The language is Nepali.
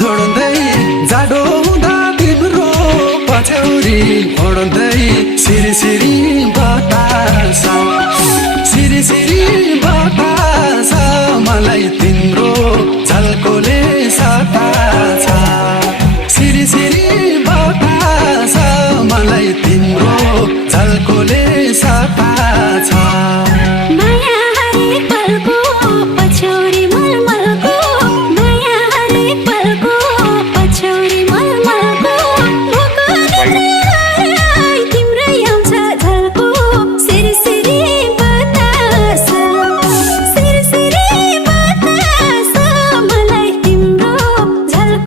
छोड्दै जाडो हुँदा तिम्रो पछ्यौरी ओढ्दै सिरी सिरी बतास सिरी सिरी बतास मलाई तिम्रो झल्को